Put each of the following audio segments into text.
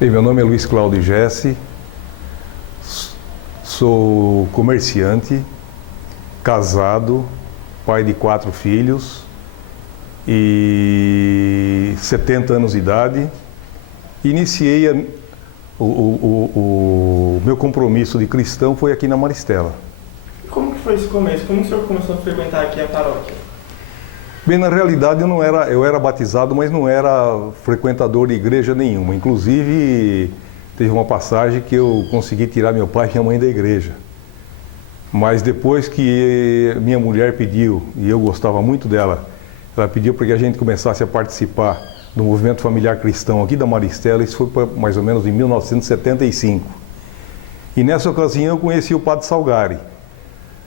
Bem, meu nome é Luiz Cláudio Jesse, sou comerciante, casado, pai de 4 filhos e 70 anos de idade. Iniciei o meu compromisso de cristão foi aqui na Maristela. Como que foi esse começo? Como o senhor começou a frequentar aqui a paróquia? Bem, na realidade eu era batizado, mas não era frequentador de igreja nenhuma. Inclusive, teve uma passagem que eu consegui tirar meu pai e minha mãe da igreja. Mas depois que minha mulher pediu, e eu gostava muito dela, ela pediu para que a gente começasse a participar do movimento familiar cristão aqui da Maristela. Isso foi mais ou menos em 1975. E nessa ocasião eu conheci o Padre Salgari.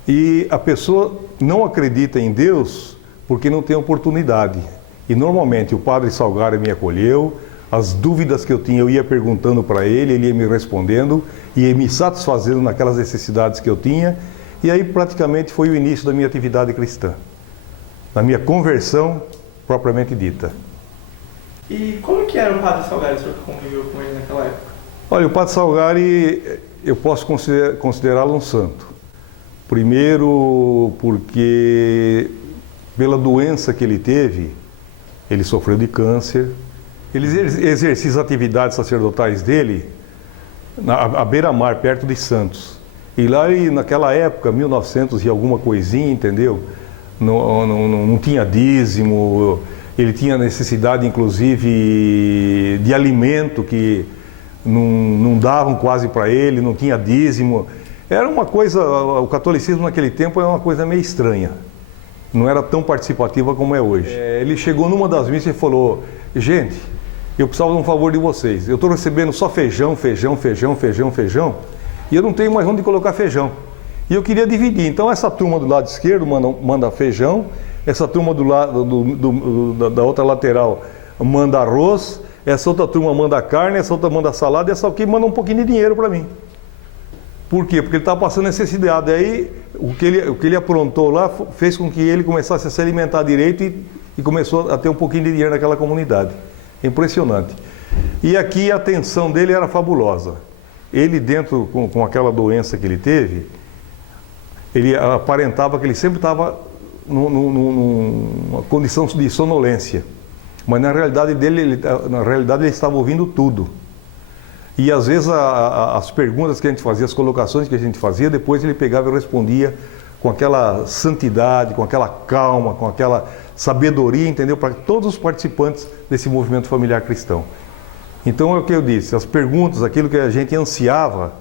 E a pessoa não acredita em Deus porque não tem oportunidade. E normalmente o Padre Salgari me acolheu, as dúvidas que eu tinha eu ia perguntando para ele, ele ia me respondendo, ia me satisfazendo naquelas necessidades que eu tinha, e aí praticamente foi o início da minha atividade cristã, da minha conversão propriamente dita. E como que era o Padre Salgari, o senhor que conviveu com ele naquela época? Olha, o Padre Salgari, eu posso considerá-lo um santo. Primeiro porque pela doença que ele teve, ele sofreu de câncer, ele exercia as atividades sacerdotais dele à beira-mar, perto de Santos. E lá, naquela época, 1900 e alguma coisinha, entendeu? Não tinha dízimo, ele tinha necessidade, inclusive, de alimento que não davam quase para ele, não tinha dízimo. Era uma coisa, o catolicismo naquele tempo era uma coisa meio estranha. Não era tão participativa como é hoje. Ele chegou numa das missas e falou: gente, eu precisava de um favor de vocês. Eu estou recebendo só feijão, e eu não tenho mais onde colocar feijão. E eu queria dividir. Então essa turma do lado esquerdo manda feijão, essa turma do lado da outra lateral manda arroz, essa outra turma manda carne, essa outra manda salada, e essa aqui manda um pouquinho de dinheiro para mim. Por quê? Porque ele estava passando necessidade. Aí o que ele aprontou lá fez com que ele começasse a se alimentar direito e começou a ter um pouquinho de dinheiro naquela comunidade. Impressionante. E aqui a atenção dele era fabulosa. Ele dentro, com aquela doença que ele teve, ele aparentava que ele sempre estava numa condição de sonolência. Mas na realidade ele estava ouvindo tudo. E às vezes as perguntas que a gente fazia, as colocações que a gente fazia, depois ele pegava e respondia com aquela santidade, com aquela calma, com aquela sabedoria, entendeu? Para todos os participantes desse movimento familiar cristão. Então é o que eu disse, as perguntas, aquilo que a gente ansiava,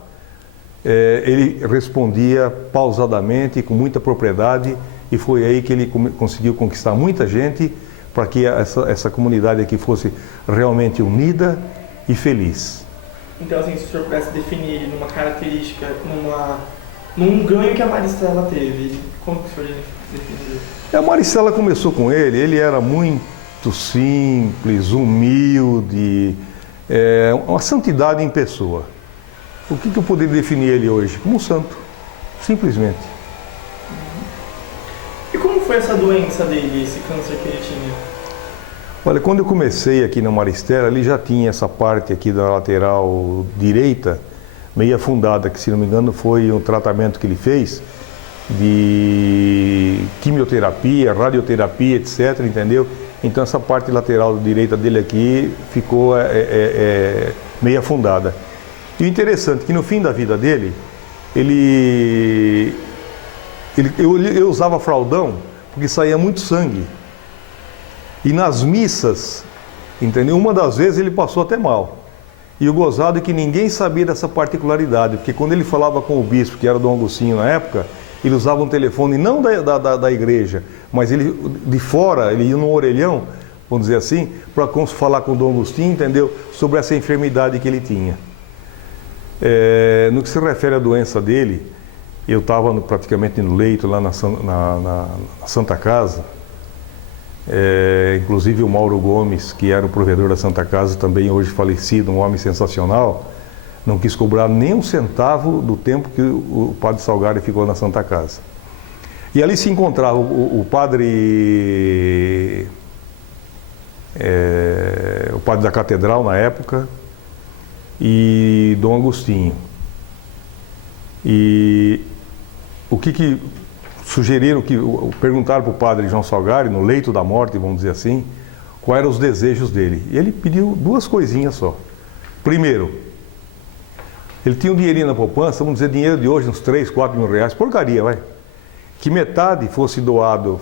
ele respondia pausadamente, com muita propriedade, e foi aí que ele conseguiu conquistar muita gente para que essa comunidade aqui fosse realmente unida e feliz. Então, assim, se o senhor pudesse definir ele numa característica, num ganho que a Maristela teve, como que o senhor definiria? A Maristela começou com ele era muito simples, humilde, uma santidade em pessoa. O que eu poderia definir ele hoje? Como um santo, simplesmente. E como foi essa doença dele, esse câncer que ele tinha? Olha, quando eu comecei aqui na Maristela, ele já tinha essa parte aqui da lateral direita, meio afundada, que se não me engano foi um tratamento que ele fez de quimioterapia, radioterapia, etc, entendeu? Então essa parte lateral direita dele aqui ficou meio afundada. E o interessante é que no fim da vida dele, eu usava fraldão porque saía muito sangue. E nas missas, entendeu? Uma das vezes ele passou até mal. E o gozado é que ninguém sabia dessa particularidade, porque quando ele falava com o bispo, que era Dom Agostinho na época, ele usava um telefone não da igreja, mas ele de fora, ele ia no orelhão, vamos dizer assim, para falar com o Dom Agostinho, entendeu? Sobre essa enfermidade que ele tinha. No que se refere à doença dele, eu estava praticamente no leito lá na Santa Casa. Inclusive o Mauro Gomes, que era o provedor da Santa Casa, também hoje falecido, um homem sensacional, não quis cobrar nem um centavo do tempo que o Padre Salgari ficou na Santa Casa. E ali se encontrava o padre da catedral na época, e Dom Agostinho. E o que sugeriram, perguntaram para o padre João Salgari, no leito da morte, vamos dizer assim, quais eram os desejos dele. E ele pediu duas coisinhas só. Primeiro, ele tinha um dinheirinho na poupança, vamos dizer, dinheiro de hoje, uns 3, 4 mil reais, porcaria, vai. Que metade fosse doado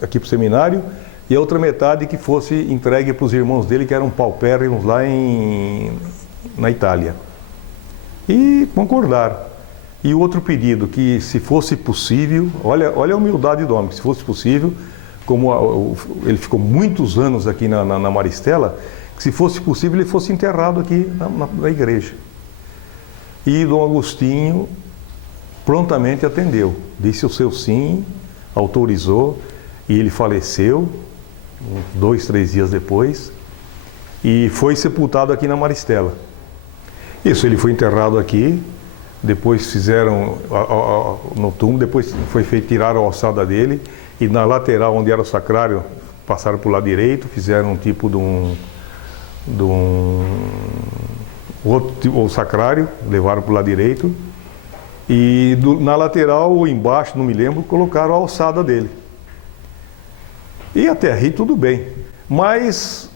aqui para o seminário, e a outra metade que fosse entregue para os irmãos dele, que eram paupérrimos lá na Itália. E concordaram. E o outro pedido, que se fosse possível, olha a humildade do homem, que se fosse possível, como ele ficou muitos anos aqui na Maristela, que se fosse possível ele fosse enterrado aqui na igreja. E Dom Agostinho prontamente atendeu, disse o seu sim, autorizou, e ele faleceu 2, 3 dias depois, e foi sepultado aqui na Maristela. Isso, ele foi enterrado aqui, depois fizeram no túmulo, depois tiraram a alçada dele, e na lateral onde era o sacrário, passaram para o lado direito, fizeram um tipo de um outro sacrário, levaram para o lado direito, e na lateral ou embaixo, não me lembro, colocaram a alçada dele. E até aí tudo bem, mas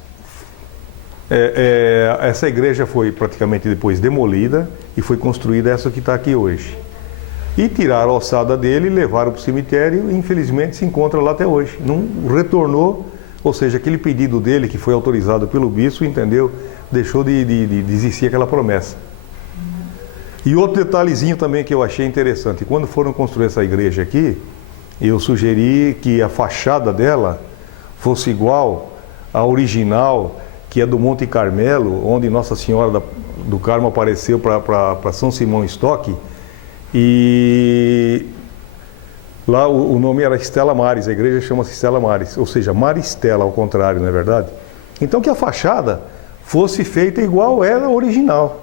essa igreja foi praticamente depois demolida e foi construída essa que está aqui hoje. E tiraram a alçada dele, levaram para o cemitério e infelizmente se encontra lá até hoje. Não retornou, ou seja, aquele pedido dele que foi autorizado pelo bispo, entendeu? Deixou de existir aquela promessa. E outro detalhezinho também que eu achei interessante, quando foram construir essa igreja aqui, eu sugeri que a fachada dela fosse igual à original, que é do Monte Carmelo, onde Nossa Senhora do Carmo apareceu para São Simão Stock, e lá o nome era Stella Maris, a igreja chama-se Stella Maris, ou seja, Maristela ao contrário, não é verdade? Então que a fachada fosse feita igual era original.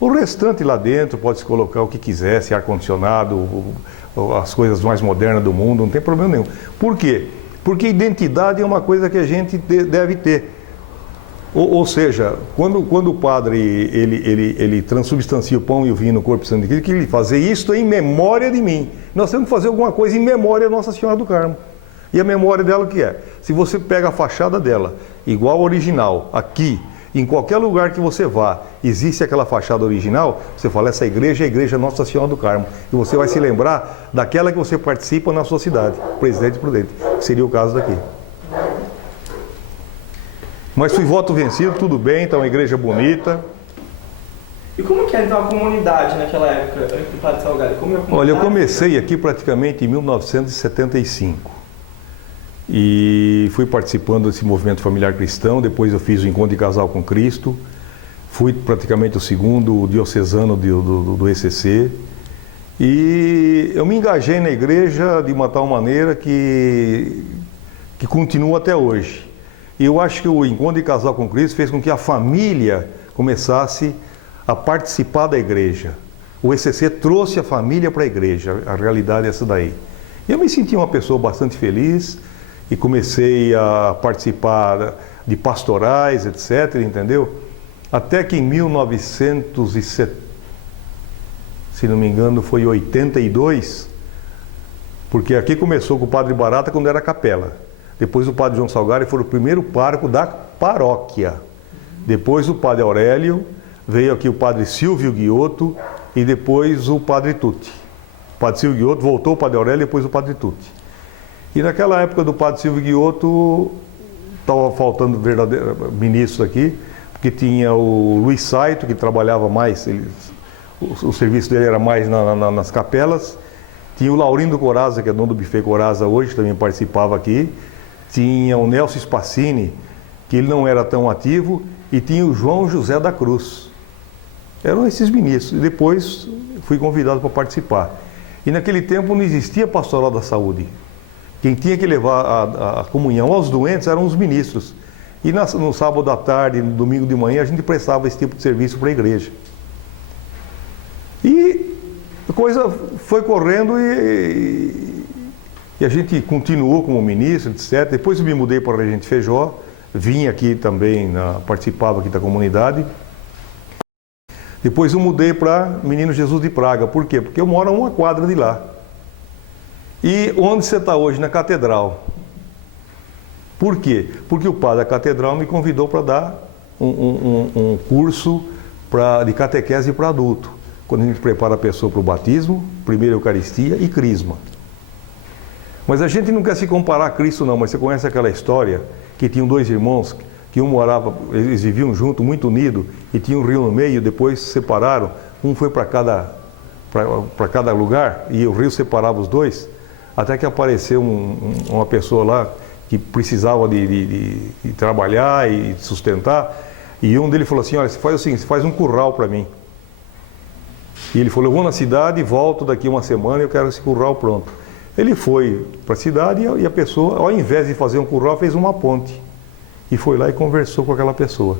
O restante lá dentro pode-se colocar o que quisesse, ar-condicionado, as coisas mais modernas do mundo, não tem problema nenhum. Por quê? Porque identidade é uma coisa que a gente deve ter. Ou seja, quando o padre ele transubstancia o pão e o vinho no corpo e sangue de Cristo, que ele fazer isto em memória de mim. Nós temos que fazer alguma coisa em memória da Nossa Senhora do Carmo. E a memória dela o que é? Se você pega a fachada dela, igual ao original, aqui, em qualquer lugar que você vá, existe aquela fachada original, você fala, essa igreja é a igreja Nossa Senhora do Carmo. E você vai se lembrar daquela que você participa na sua cidade, Presidente Prudente, que seria o caso daqui. Mas fui voto vencido, tudo bem, está uma igreja bonita. E como que era então a comunidade naquela época, antes do Padre Salgari? Olha, eu comecei aqui praticamente em 1975. E fui participando desse movimento familiar cristão, depois eu fiz o Encontro de Casal com Cristo, fui praticamente o segundo diocesano do ECC, e eu me engajei na igreja de uma tal maneira que continua até hoje. E eu acho que o Encontro de Casal com Cristo fez com que a família começasse a participar da igreja. O ECC trouxe a família para a igreja, a realidade é essa daí. E eu me senti uma pessoa bastante feliz, e comecei a participar de pastorais, etc., entendeu? Até que em 1970, se não me engano, foi 82, porque aqui começou com o Padre Barata quando era capela. Depois o Padre João Salgari foi o primeiro pároco da paróquia. Depois o Padre Aurélio, veio aqui o Padre Silvio Guiotto e depois o Padre Tutti. O Padre Silvio Guiotto voltou o Padre Aurélio e depois o Padre Tutti. E naquela época do Padre Silvio Guiotto, estava faltando verdadeiro ministro aqui, porque tinha o Luiz Saito, que trabalhava mais, o serviço dele era mais nas capelas, tinha o Laurindo Coraza, que é dono do Buffet Coraza hoje, também participava aqui, tinha o Nelson Spassini, que ele não era tão ativo, e tinha o João José da Cruz. Eram esses ministros, e depois fui convidado para participar. E naquele tempo não existia pastoral da saúde. Quem tinha que levar a comunhão aos doentes eram os ministros. E no sábado à tarde, no domingo de manhã, a gente prestava esse tipo de serviço para a igreja. E a coisa foi correndo e a gente continuou como ministro, etc. Depois eu me mudei para a Regente Feijó, vim aqui também, participava aqui da comunidade. Depois eu mudei para Menino Jesus de Praga. Por quê? Porque eu moro a uma quadra de lá. E onde você está hoje? Na catedral. Por quê? Porque o padre da catedral me convidou para dar um curso de catequese para adulto. Quando a gente prepara a pessoa para o batismo, primeira Eucaristia e Crisma. Mas a gente não quer se comparar a Cristo não, mas você conhece aquela história que tinham dois irmãos, que um morava, eles viviam juntos, muito unidos, e tinha um rio no meio, depois se separaram, um foi para cada lugar, e o rio separava os dois, até que apareceu uma pessoa lá que precisava de trabalhar e sustentar, e um deles falou assim, olha, você faz assim, você faz um curral para mim. E ele falou, eu vou na cidade e volto daqui uma semana e eu quero esse curral pronto. Ele foi para a cidade e a pessoa, ao invés de fazer um curral, fez uma ponte. E foi lá e conversou com aquela pessoa.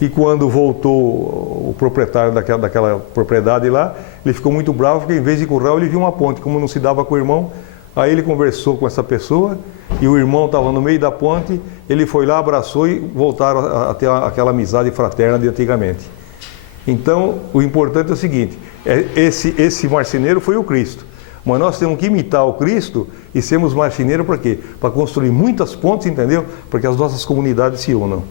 E quando voltou o proprietário daquela propriedade lá, ele ficou muito bravo, porque em vez de curral ele viu uma ponte. Como não se dava com o irmão, aí ele conversou com essa pessoa e o irmão estava no meio da ponte, ele foi lá, abraçou e voltaram a ter aquela amizade fraterna de antigamente. Então, o importante é o seguinte, esse marceneiro foi o Cristo, mas nós temos que imitar o Cristo e sermos marceneiros para quê? Para construir muitas pontes, entendeu? Para que as nossas comunidades se unam.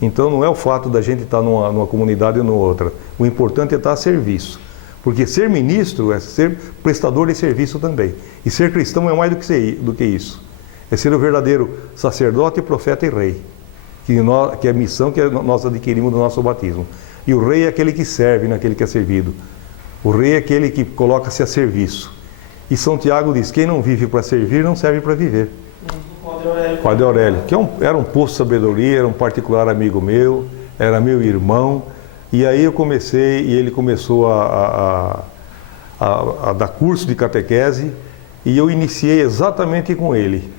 Então, não é o fato da gente estar numa comunidade ou numa outra, o importante é estar a serviço. Porque ser ministro é ser prestador de serviço também. E ser cristão é mais do que isso. É ser o verdadeiro sacerdote, profeta e rei. Que é a missão que nós adquirimos do nosso batismo. E o rei é aquele que serve naquele que é servido. O rei é aquele que coloca-se a serviço. E São Tiago diz, quem não vive para servir, não serve para viver. Padre Aurélio, que era um poço de sabedoria, era um particular amigo meu, era meu irmão. E aí eu comecei, e ele começou a dar curso de catequese, e eu iniciei exatamente com ele.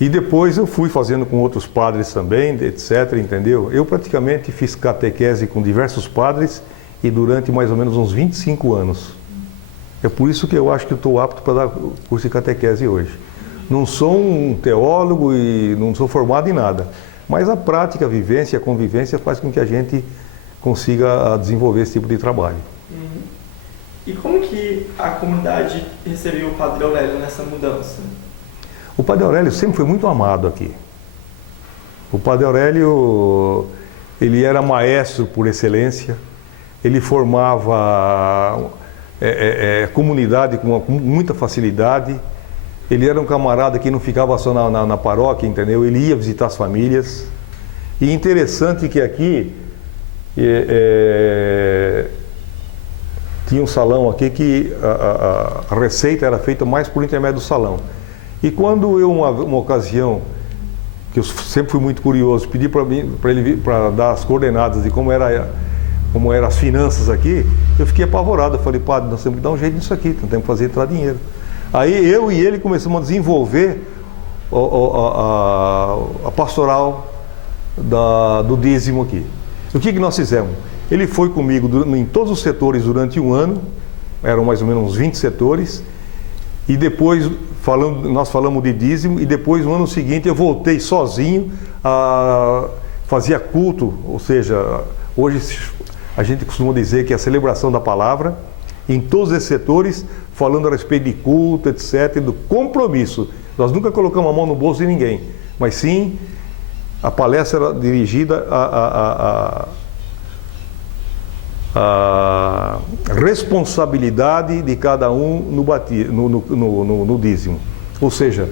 E depois eu fui fazendo com outros padres também, etc., entendeu? Eu praticamente fiz catequese com diversos padres, e durante mais ou menos uns 25 anos. É por isso que eu acho que eu estou apto para dar curso de catequese hoje. Não sou um teólogo e não sou formado em nada. Mas a prática, a vivência, a convivência faz com que a gente consiga desenvolver esse tipo de trabalho. E como que a comunidade recebeu o Padre Aurélio nessa mudança? O Padre Aurélio sempre foi muito amado aqui. O Padre Aurélio, ele era maestro por excelência, ele formava comunidade com muita facilidade. Ele era um camarada que não ficava só na paróquia, entendeu? Ele ia visitar as famílias. E interessante que aqui tinha um salão aqui que a receita era feita mais por intermédio do salão. E quando eu, uma ocasião, que eu sempre fui muito curioso, pedi para ele para dar as coordenadas de como eram as finanças aqui, eu fiquei apavorado. Eu falei, padre, nós temos que dar um jeito nisso aqui, nós temos que fazer entrar dinheiro. Aí eu e ele começamos a desenvolver a pastoral do dízimo aqui. O que nós fizemos? Ele foi comigo em todos os setores durante um ano, eram mais ou menos uns 20 setores, e depois nós falamos de dízimo, e depois no ano seguinte eu voltei sozinho, fazia culto, ou seja, hoje a gente costuma dizer que é a celebração da palavra, em todos esses setores, falando a respeito de culto, etc., do compromisso. Nós nunca colocamos a mão no bolso de ninguém, mas sim, a palestra era dirigida a responsabilidade de cada um no dízimo. Ou seja,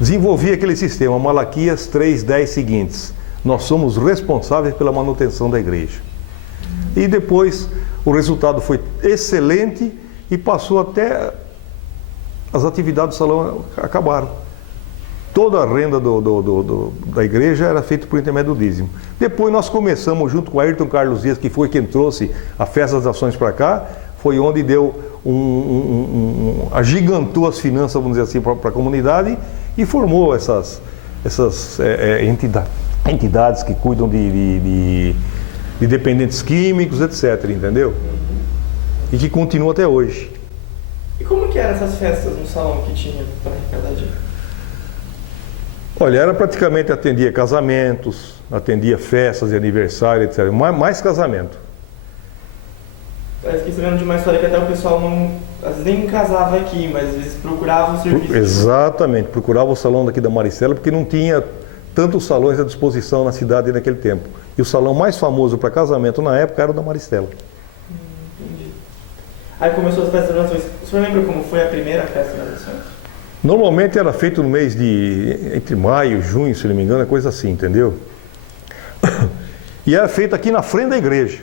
desenvolvia aquele sistema, Malaquias 3:10 seguintes. Nós somos responsáveis pela manutenção da igreja. E depois o resultado foi excelente e passou até as atividades do salão acabaram. Toda a renda da igreja era feita por intermédio do dízimo. Depois nós começamos, junto com Ayrton Carlos Dias, que foi quem trouxe a Festa das Nações para cá, foi onde deu agigantou as finanças, vamos dizer assim, para a comunidade e formou essas entidades que cuidam de dependentes químicos, etc., entendeu? E que continua até hoje. E como que eram essas festas no salão que tinha para arrecadar dinheiro? Olha, era praticamente atendia casamentos, atendia festas de aniversário, etc. Mais casamento. Parece que sabendo de uma história que até o pessoal não, às vezes nem casava aqui, mas às vezes procurava o serviço. Exatamente, procurava o salão daqui da Maristela, porque não tinha tantos salões à disposição na cidade naquele tempo. E o salão mais famoso para casamento na época era o da Maristela. Entendi. Aí começou as festas das Nações. O senhor lembra como foi a primeira festa das Nações? Normalmente era feito no mês entre maio, junho, se não me engano, é coisa assim, entendeu? E era feito aqui na frente da igreja.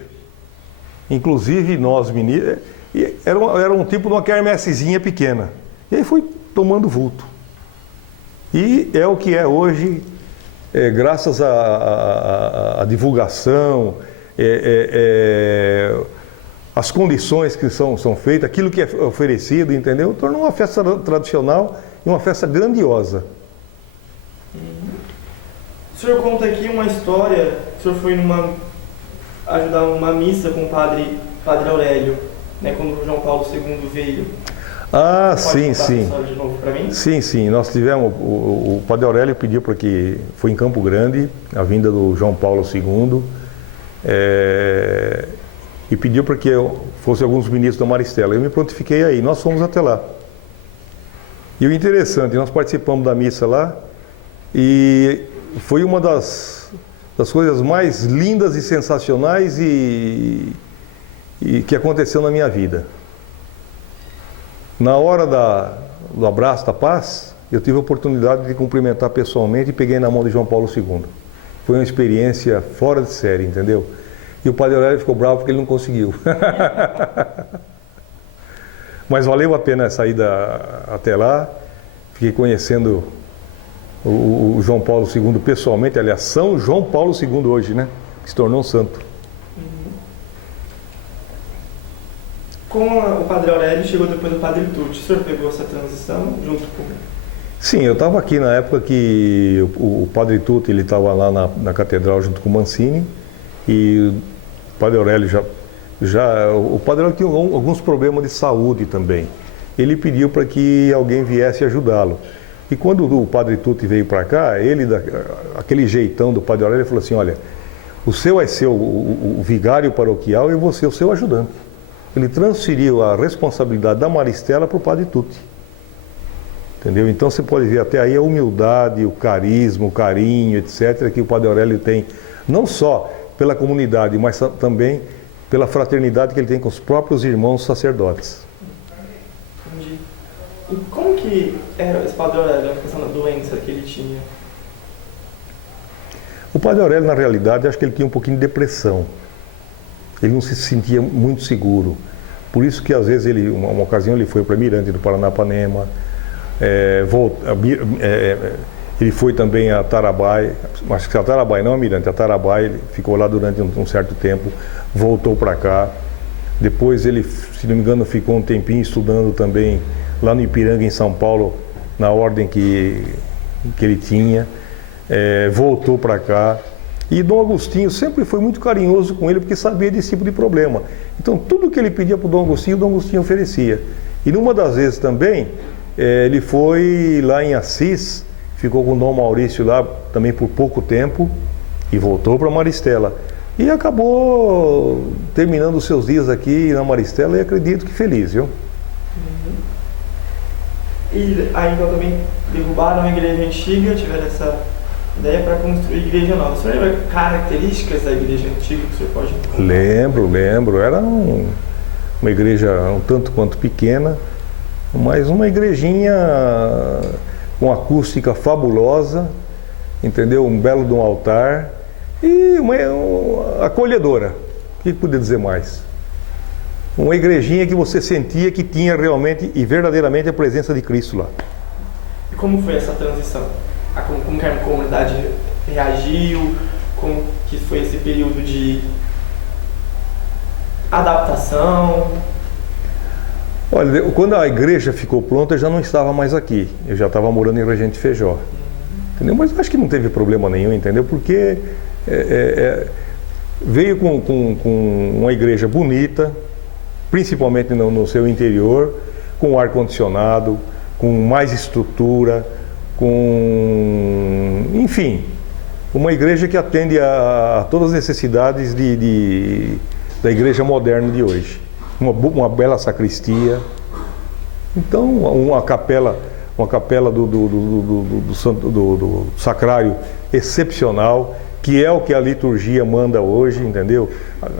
Inclusive nós meninos, era um tipo de uma quermessezinha pequena. E aí foi tomando vulto. E é o que é hoje, graças à divulgação, as condições que são feitas, aquilo que é oferecido, entendeu? Tornou uma festa tradicional e uma festa grandiosa. O senhor conta aqui uma história, o senhor foi ajudar uma missa com o padre Aurélio, né, quando o João Paulo II veio. Ah, Pode sim, contar sim. essa história de novo para mim? Sim. Nós tivemos, o padre Aurélio pediu para que, foi em Campo Grande, a vinda do João Paulo II, e pediu para que fossem alguns ministros da Maristela. Eu me prontifiquei aí, nós fomos até lá. E o interessante, nós participamos da missa lá, e foi uma das coisas mais lindas e sensacionais e que aconteceu na minha vida. Na hora do abraço da paz, eu tive a oportunidade de cumprimentar pessoalmente e peguei na mão de João Paulo II. Foi uma experiência fora de série, entendeu? E o padre Aurélio ficou bravo porque ele não conseguiu. Mas valeu a pena a saída até lá. Fiquei conhecendo o João Paulo II pessoalmente, aliás, São João Paulo II hoje, né? Que se tornou um santo. Com o padre Aurélio, chegou depois o padre Tucci. O senhor pegou essa transição junto com ele? Sim, eu estava aqui na época que o padre Tucci ele estava lá na catedral junto com o Mancini, e o padre Aurélio o padre Aurélio tinha alguns problemas de saúde também. Ele pediu para que alguém viesse ajudá-lo. E quando o padre Tucci veio para cá, aquele jeitão do padre Aurélio, ele falou assim: olha, o seu vai ser o vigário paroquial e você o seu ajudante. Ele transferiu a responsabilidade da Maristela para o padre Tucci. Entendeu? Então você pode ver até aí a humildade, o carisma, o carinho, etc., que o padre Aurélio tem, não só pela comunidade, mas também pela fraternidade que ele tem com os próprios irmãos sacerdotes. Entendi. E como que era esse padre Aurélio, a questão da doença que ele tinha? O padre Aurélio, na realidade, acho que ele tinha um pouquinho de depressão. Ele não se sentia muito seguro. Por isso que, às vezes, uma ocasião ele foi para Mirante do Paranapanema, ele foi também a Tarabai, acho que a Tarabai, não a Mirante, a Tarabai, ele ficou lá durante um certo tempo, voltou para cá. Depois ele, se não me engano, ficou um tempinho estudando também lá no Ipiranga, em São Paulo, na ordem que ele tinha, voltou para cá. E Dom Agostinho sempre foi muito carinhoso com ele, porque sabia desse tipo de problema. Então, tudo que ele pedia para o Dom Agostinho oferecia. E numa das vezes também, ele foi lá em Assis, ficou com o Dom Maurício lá também por pouco tempo, e voltou para Maristela. E acabou terminando os seus dias aqui na Maristela, e acredito que feliz, viu? E aí então também derrubaram a igreja antiga, tiveram essa ideia para construir igreja nova. O senhor lembra características da igreja antiga que o senhor pode contar? Lembro. Era uma igreja um tanto quanto pequena, mas uma igrejinha com acústica fabulosa, entendeu? Um belo de um altar e uma acolhedora. O que podia dizer mais? Uma igrejinha que você sentia que tinha realmente e verdadeiramente a presença de Cristo lá. E como foi essa transição? Como que a comunidade reagiu? Como que foi esse período de adaptação? Olha, quando a igreja ficou pronta, eu já não estava mais aqui. Eu já estava morando em Regente Feijó. Entendeu? Mas acho que não teve problema nenhum, entendeu? Porque veio com uma igreja bonita, principalmente no seu interior, com ar-condicionado, com mais estrutura, enfim, uma igreja que atende a todas as necessidades da igreja moderna de hoje. Uma bela sacristia. Então, uma capela do sacrário excepcional, que é o que a liturgia manda hoje, entendeu?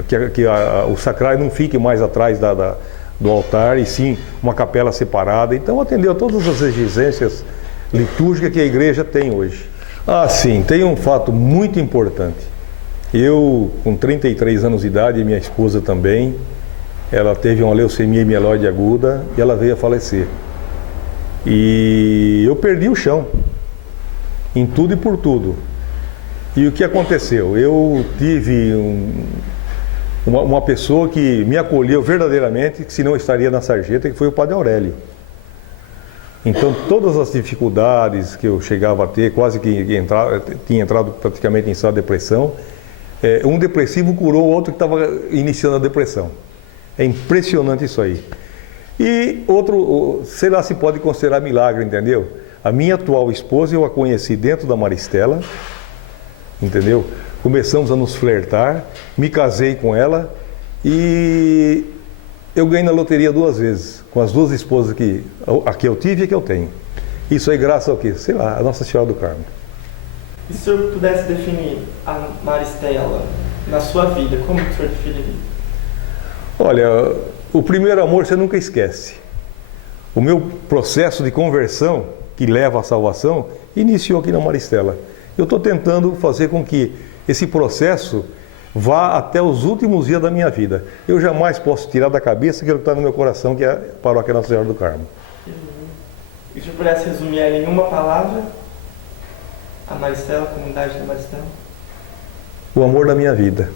Que o sacrário não fique mais atrás do altar, e sim uma capela separada. Então, atendeu a todas as exigências litúrgicas que a igreja tem hoje. Ah, sim, tem um fato muito importante. Eu, com 33 anos de idade, e minha esposa também, ela teve uma leucemia mieloide aguda e ela veio a falecer. E eu perdi o chão, em tudo e por tudo. E o que aconteceu? Eu tive uma pessoa que me acolheu verdadeiramente, que senão estaria na sarjeta, que foi o Padre Aurélio. Então, todas as dificuldades que eu chegava a ter, quase que tinha entrado praticamente em estado de depressão, um depressivo curou o outro que estava iniciando a depressão. É impressionante isso aí. E outro, sei lá se pode considerar milagre, entendeu? A minha atual esposa, eu a conheci dentro da Maristela, entendeu? Começamos a nos flertar, me casei com ela e eu ganhei na loteria 2 vezes, com as 2 esposas a que eu tive e a que eu tenho. Isso aí graças ao quê? Sei lá, a Nossa Senhora do Carmo. E se o senhor pudesse definir a Maristela na sua vida, como o senhor definiria? Olha, o primeiro amor você nunca esquece. O meu processo de conversão, que leva à salvação, iniciou aqui na Maristela. Eu estou tentando fazer com que esse processo vá até os últimos dias da minha vida. Eu jamais posso tirar da cabeça aquilo que está no meu coração, que é a paróquia Nossa Senhora do Carmo. E se o senhor pudesse resumir ela em uma palavra, a Maristela, a comunidade da Maristela? O amor da minha vida.